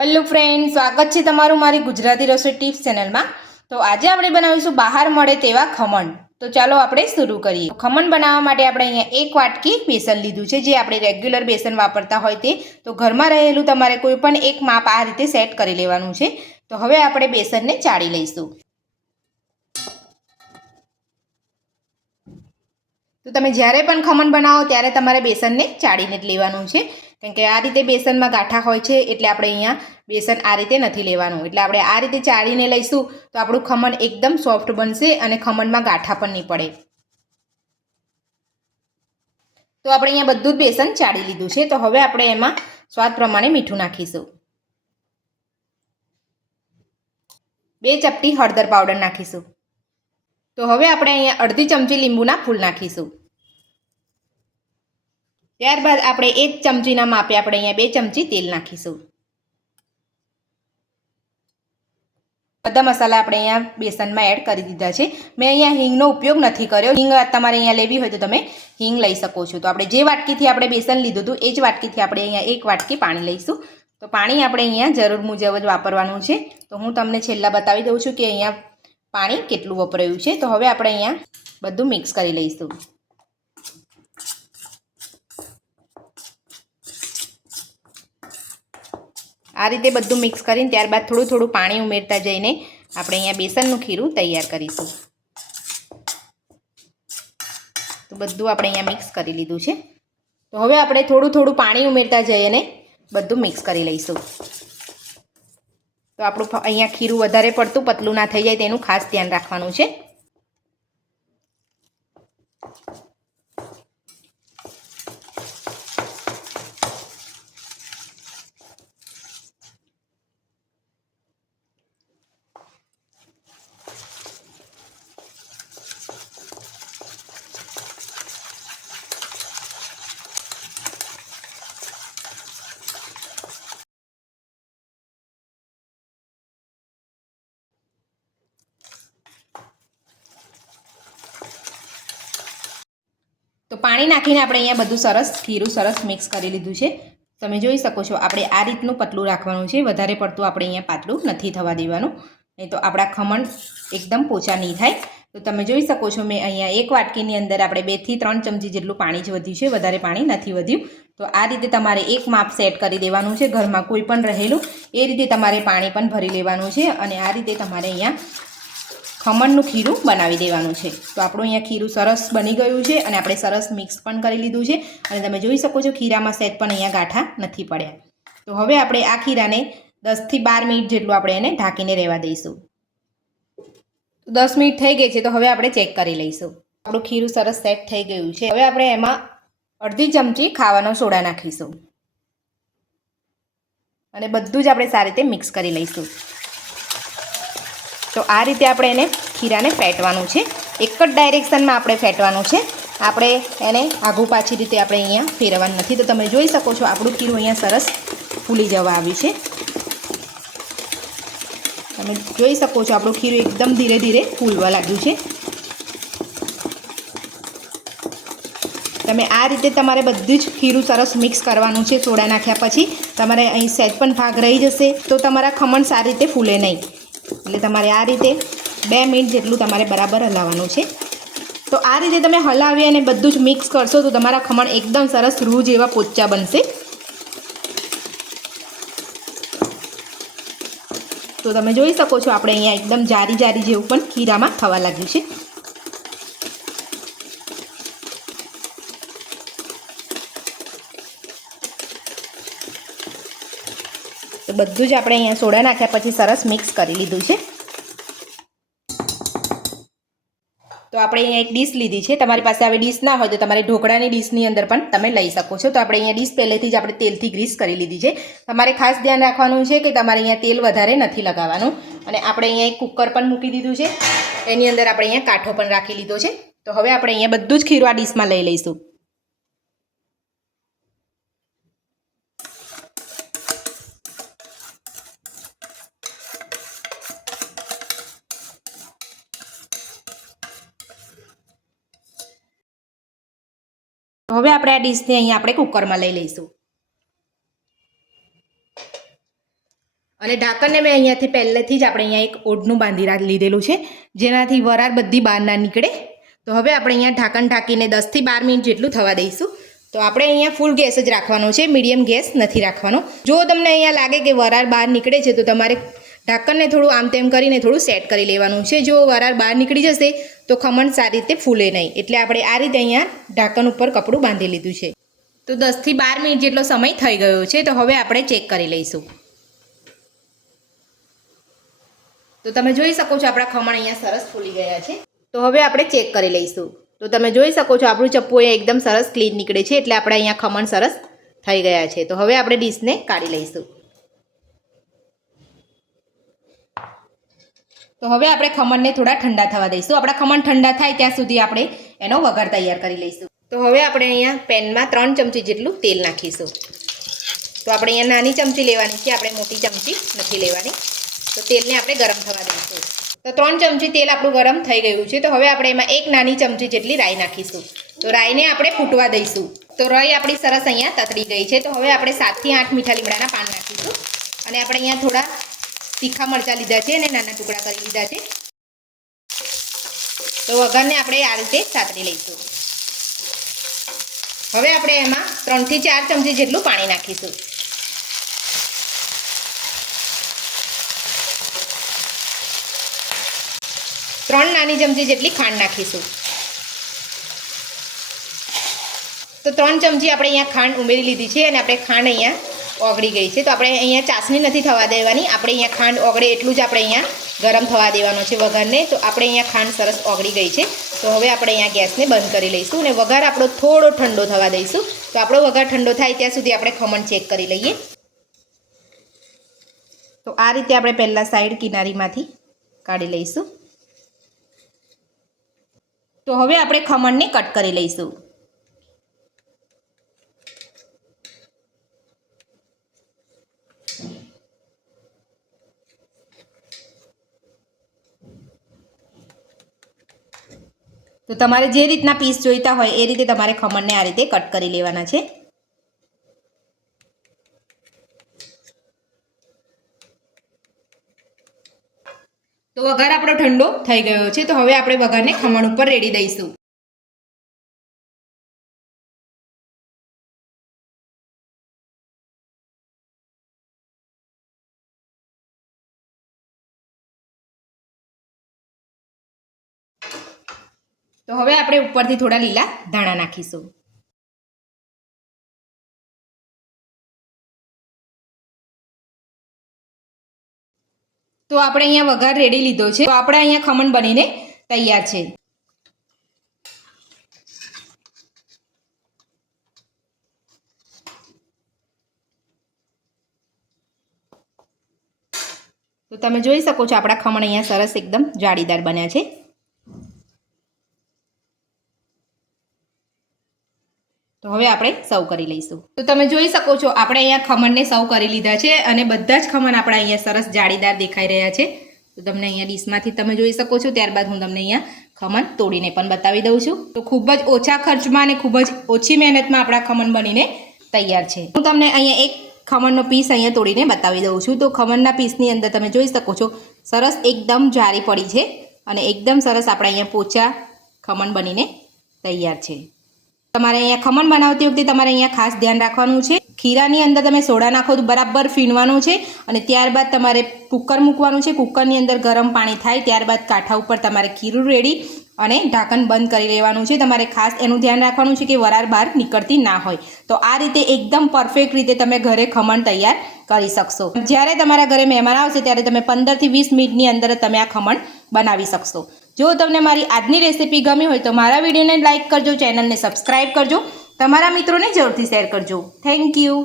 Hello friend, સ્વાગત છે તમારું મારી ગુજરાતી રસોઈ ટિપ્સ ચેનલમાં। તો આજે આપણે બનાવીશું બહાર મળે તેવા ખમણ। તો ચાલો આપણે શરૂ કરીએ। ખમણ બનાવવા માટે આપણે અહીંયા 1 વાટકી બેસન લીધું છે, જે આપણે રેગ્યુલર બેસન વાપરતા હોય તે। તો ઘરમાં રહેલું તમારે કોઈ પણ એક માપ આ રીતે સેટ કરી લેવાનું છે। તો હવે આપણે બેસનને ચાળી લઈશું। તો તમે જ્યારે પણ ખમણ બનાવો ત્યારે તમારે બેસનને ચાળીને જ લેવાનું છે, કેમ કે આ રીતે બેસનમાં ગાંઠા હોય છે, એટલે આપણે અહીંયા બેસન આ રીતે નથી લેવાનું। એટલે આપણે આ રીતે ચાળીને લઈશું તો આપણું ખમણ એકદમ સોફ્ટ બનશે અને ખમણમાં ગાંઠા પણ નહીં પડે। તો આપણે અહીંયા બધું જ બેસન ચાળી લીધું છે। તો હવે આપણે એમાં સ્વાદ પ્રમાણે મીઠું નાખીશું, 2 ચપટી હળદર પાવડર નાખીશું। તો હવે આપણે અહીંયા અડધી ચમચી લીંબુના ફૂલ નાખીશું। ત્યારબાદ આપણે 1 ચમચીના માપે આપણે અહીંયા 2 ચમચી તેલ નાખીશું। બધા મસાલા આપણે અહીંયા બેસનમાં એડ કરી દીધા છે। મેં અહીંયા હિંગનો ઉપયોગ નથી કર્યો। હિંગ તમારે અહીંયા લેવી હોય તો તમે હિંગ લઈ શકો છો। તો આપણે જે વાટકીથી આપણે બેસન લીધું હતું એ જ વાટકીથી આપણે અહીંયા 1 વાટકી પાણી લઈશું। તો પાણી આપણે અહીંયા જરૂર મુજબ જ વાપરવાનું છે। તો હું તમને છેલ્લા બતાવી દઉં છું કે અહીંયા પાણી કેટલું વપરાયું છે। તો હવે આપણે અહીંયા બધું મિક્સ કરી લઈશું। આ રીતે બધું મિક્સ કરીને ત્યારબાદ થોડું થોડું પાણી ઉમેરતા જઈને આપણે અહીંયા બેસનનું ખીરું તૈયાર કરીશું। તો બધું આપણે અહીંયા મિક્સ કરી લીધું છે। તો હવે આપણે થોડું થોડું પાણી ઉમેરતા જઈને બધું મિક્સ કરી લઈશું। તો આપણું અહીંયા ખીરું વધારે પડતું પતલું ના થઈ જાય તેનું ખાસ ધ્યાન રાખવાનું છે। તો પાણી નાખીને આપણે અહીંયા બધું સરસ ખીરું સરસ મિક્સ કરી લીધું છે। તમે જોઈ શકો છો આપણે આ રીતનું પતલું રાખવાનું છે, વધારે પડતું આપણે અહીંયા પાતળું નથી થવા દેવાનું, નહીં તો આપણા ખમણ એકદમ પોચા નહીં થાય। તો તમે જોઈ શકો છો મેં અહીંયા 1 વાટકીની અંદર આપણે 2 થી 3 ચમચી જેટલું પાણી જ વધ્યું છે, વધારે પાણી નથી વધ્યું। તો આ રીતે તમારે એક માપ સેટ કરી દેવાનું છે। ઘરમાં કોઈ પણ રહેલું એ રીતે તમારે પાણી પણ ભરી લેવાનું છે અને આ રીતે તમારે અહીંયા ખમણનું ખીરું બનાવી દેવાનું છે। તો આપણું અહીંયા ખીરું સરસ બની ગયું છે અને આપણે સરસ મિક્સ પણ કરી લીધું છે અને તમે જોઈ શકો છો ખીરામાં સહેજ પણ અહીંયા ગાંઠા નથી પડ્યા। તો હવે આપણે આ ખીરાને 10 થી 12 મિનિટ જેટલું આપણે એને ઢાંકીને રહેવા દઈશું। 10 મિનિટ થઈ ગઈ છે, તો હવે આપણે ચેક કરી લઈશું। આપણું ખીરું સરસ સેટ થઈ ગયું છે। હવે આપણે એમાં અડધી ચમચી ખાવાનો સોડા નાખીશું અને બધું જ આપણે સારી રીતે મિક્સ કરી લઈશું। તો આ રીતે આપણે એને ખીરાને ફેટવાનું છે, એક જ ડાયરેક્શનમાં આપણે ફેટવાનું છે। આપણે એને આઘું પાછી રીતે આપણે અહીંયા ફેરવવાનું નથી। તો તમે જોઈ શકો છો આપણું ખીરું અહીંયા સરસ ફૂલી જવા આવ્યું છે। તમે જોઈ શકો છો આપણું ખીરું એકદમ ધીરે ધીરે ફૂલવા લાગ્યું છે। તમે આ રીતે તમારે બધું જ ખીરું સરસ મિક્સ કરવાનું છે। સોડા નાખ્યા પછી તમારે અહીં સહેજ પણ ભાગ રહી જશે તો તમારા ખમણ સારી રીતે ફૂલે નહીં, એટલે તમારે આ રીતે 2 મિનિટ જેટલું તમારે બરાબર હલાવવાનું છે। તો આ રીતે તમે હલાવી અને બધું જ મિક્સ કરશો તો તમારા ખમણ એકદમ સરસ રૂ જેવા પોચા બનશે। તો તમે જોઈ શકો છો આપણે અહીંયા એકદમ જારી જારી જેવું પણ ખીરામાં થવા લાગ્યું છે। તો બધું જ આપણે અહીંયા સોડા નાખ્યા પછી સરસ મિક્સ કરી લીધું છે। તો આપણે અહીંયા એક ડીશ લીધી છે, તમારી પાસે આવી ડીશ ના હોય તો તમારે ઢોકળાની ડીશની અંદર પણ તમે લઈ શકો છો। તો આપણે અહીંયા ડીશ પહેલેથી જ આપણે તેલથી ગ્રીસ કરી લીધી છે। તમારે ખાસ ધ્યાન રાખવાનું છે કે તમારે અહીંયા તેલ વધારે નથી લગાવવાનું અને આપણે અહીંયા એક કુકર પણ મૂકી દીધું છે, એની અંદર આપણે અહીંયા કાંઠો પણ રાખી લીધો છે। તો હવે આપણે અહીંયા બધું જ ખીરું આ ડીશમાં લઈ લઈશું। હવે આપણે આ ડીશને અહીંયા આપણે કુકરમાં લઈ લઈશું। અને ઢાંકણને મેં અહીંયાથી પહેલેથી જ આપણે અહીંયા એક ઓઢનું બાંધી લીધેલું છે, જેનાથી વરાળ બધી બહાર ના નીકળે. તો હવે આપણે અહીંયા ઢાંકણ ઢાંકીને 10 થી 12 મિનિટ જેટલું થવા દઈશું. તો આપણે અહીંયા ફૂલ ગેસ જ રાખવાનો છે, મીડિયમ ગેસ નથી રાખવાનો. જો તમને અહીંયા લાગે કે વરાળ બહાર નીકળે છે તો તમારે ઢાંકણને થોડું આમ તેમ કરીને થોડું સેટ કરી લેવાનું છે. જો વરાળ બહાર નીકળી જશે તો ખમણ સારી રીતે ફૂલે નહીં. એટલે આપણે આ રીતે અહીંયા ઢાંકણ ઉપર કપડું બાંધી લીધું છે. તો 10 થી 12 મિનિટ જેટલો સમય થઈ ગયો છે. તો હવે આપણે ચેક કરી લઈશું. તો તમે જોઈ શકો છો આપણા ખમણ અહીંયા સરસ ફૂલી ગયા છે. તો હવે આપણે ચેક કરી લઈશું. તો તમે જોઈ શકો છો આપણું ચપ્પુ એકદમ સરસ ક્લીન નીકળે છે, એટલે આપણે અહીંયા ખમણ સરસ થઈ ગયા છે. તો હવે આપણે ડીશને કાઢી લઈશું. તો હવે આપણે ખમણને થોડા ઠંડા થવા દઈશું. આપણા ખમણ ઠંડા થાય ત્યાં સુધી આપણે એનો વઘાર તૈયાર કરી લઈશું. તો હવે આપણે અહીંયા પેનમાં 3 ચમચી જેટલું તેલ નાખીશું. તો આપણે અહીંયા નાની ચમચી લેવાની છે, આપણે મોટી ચમચી નથી લેવાની. તો તેલને આપણે ગરમ થવા દઈશું. તો 3 ચમચી તેલ આપણું ગરમ થઈ ગયું છે. તો હવે આપણે એમાં 1 નાની ચમચી જેટલી રાઈ નાખીશું. તો રાઈને આપણે ફૂટવા દઈશું. તો રાઈ આપણી સરસ અહીંયા તતડી ગઈ છે. તો હવે આપણે 7 થી 8 મીઠા લીમડાના પાન નાખીશું. અને આપણે અહીંયા થોડા તીખા મરચાં લીધા છે અને નાના ટુકડા કરી લીધા છે. તો વઘારને આપણે આ રીતે સાતરી લઈશું. હવે આપણે એમાં 3 થી 4 ચમચી જેટલું પાણી નાખીશું. ત્રણ નાની ચમચી જેટલી ખાંડ નાખીશું. તો 3 ચમચી આપણે અહીંયા ખાંડ ઉમેરી લીધી છે અને આપણે ખાંડ અહીંયા ઓગળી ગઈ છે. તો આપણે અહીંયા ચાસણી નથી થવા દેવાની. આપણે અહીંયા ખાંડ ઓગળે એટલું જ આપણે અહીંયા ગરમ થવા દેવાનો છે વઘારને. તો આપણે અહીંયા ખાંડ સરસ ઓગળી ગઈ છે. તો હવે આપણે અહીંયા ગેસને બંધ કરી લઈશું અને વઘાર આપણો થોડો ઠંડો થવા દઈશું. તો આપણો વઘાર ઠંડો થાય ત્યાં સુધી આપણે ખમણ ચેક કરી લઈએ. તો આ રીતે આપણે પહેલાં સાઈડ કિનારીમાંથી કાઢી લઈશું. તો હવે આપણે ખમણને કટ કરી લઈશું. તો તમારે જે રીતના પીસ જોઈતા હોય એ રીતે તમારે ખમણને આ રીતે કટ કરી લેવાના છે. તો વઘાર આપણો ઠંડો થઈ ગયો છે. તો હવે આપણે વઘારને ખમણ ઉપર રેડી દઈશું. તો હવે આપણે ઉપરથી થોડા લીલા ધાણા નાખીશું. તો આપણે અહીંયા વઘાર રેડી લીધો છે. તો આપણે અહીંયા ખમણ બનીને તૈયાર છે. તો તમે જોઈ શકો છો આપણા ખમણ અહીંયા સરસ એકદમ જાળીદાર બન્યા છે. તો હવે આપણે સર્વ કરી લઈશું. તો તમે જોઈ શકો છો આપણે અહીંયા ખમણને સર્વ કરી લીધા છે અને બધા જ ખમણ આપણા અહીંયા સરસ જાળીદાર દેખાઈ રહ્યા છે. તો તમને અહીંયા ડીશમાંથી તમે જોઈ શકો છો. ત્યારબાદ હું તમને અહીંયા ખમણ તોડીને પણ બતાવી દઉં છું. તો ખૂબ જ ઓછા ખર્ચમાં અને ખૂબ જ ઓછી મહેનતમાં આપણા ખમણ બનીને તૈયાર છે. હું તમને અહીંયા એક ખમણનો પીસ અહીંયા તોડીને બતાવી દઉં છું. તો ખમણના પીસની અંદર તમે જોઈ શકો છો સરસ એકદમ જાળી પડી છે અને એકદમ સરસ આપણા અહીંયા પોચા ખમણ બનીને તૈયાર છે. તમારે અહીંયા ખમણ બનાવતી વખતે તમારે અહીંયા ખાસ ધ્યાન રાખવાનું છે. ખીરાની અંદર તમે સોડા નાખો તો બરાબર ફીણવાનું છે અને ત્યારબાદ તમારે કુકર મૂકવાનું છે. કુકરની અંદર ગરમ પાણી થાય ત્યારબાદ કાંઠા ઉપર તમારે ખીરું રેડી અને ઢાંકણ બંધ કરી લેવાનું છે. તમારે ખાસ એનું ધ્યાન રાખવાનું છે કે વરાળ બહાર નીકળતી ના હોય. તો આ રીતે એકદમ પરફેક્ટ રીતે તમે ઘરે ખમણ તૈયાર કરી શકશો. જ્યારે તમારા ઘરે મહેમાન આવશે ત્યારે તમે 15 થી 20 મિનિટની અંદર તમે આ ખમણ બનાવી શકશો. જો તમને મારી આજની રેસીપી ગમી હોય તો મારા વિડીયોને લાઇક કરજો, ચેનલને સબસ્ક્રાઈબ કરજો, તમારા મિત્રોને જરૂરથી શેર કરજો. Thank you.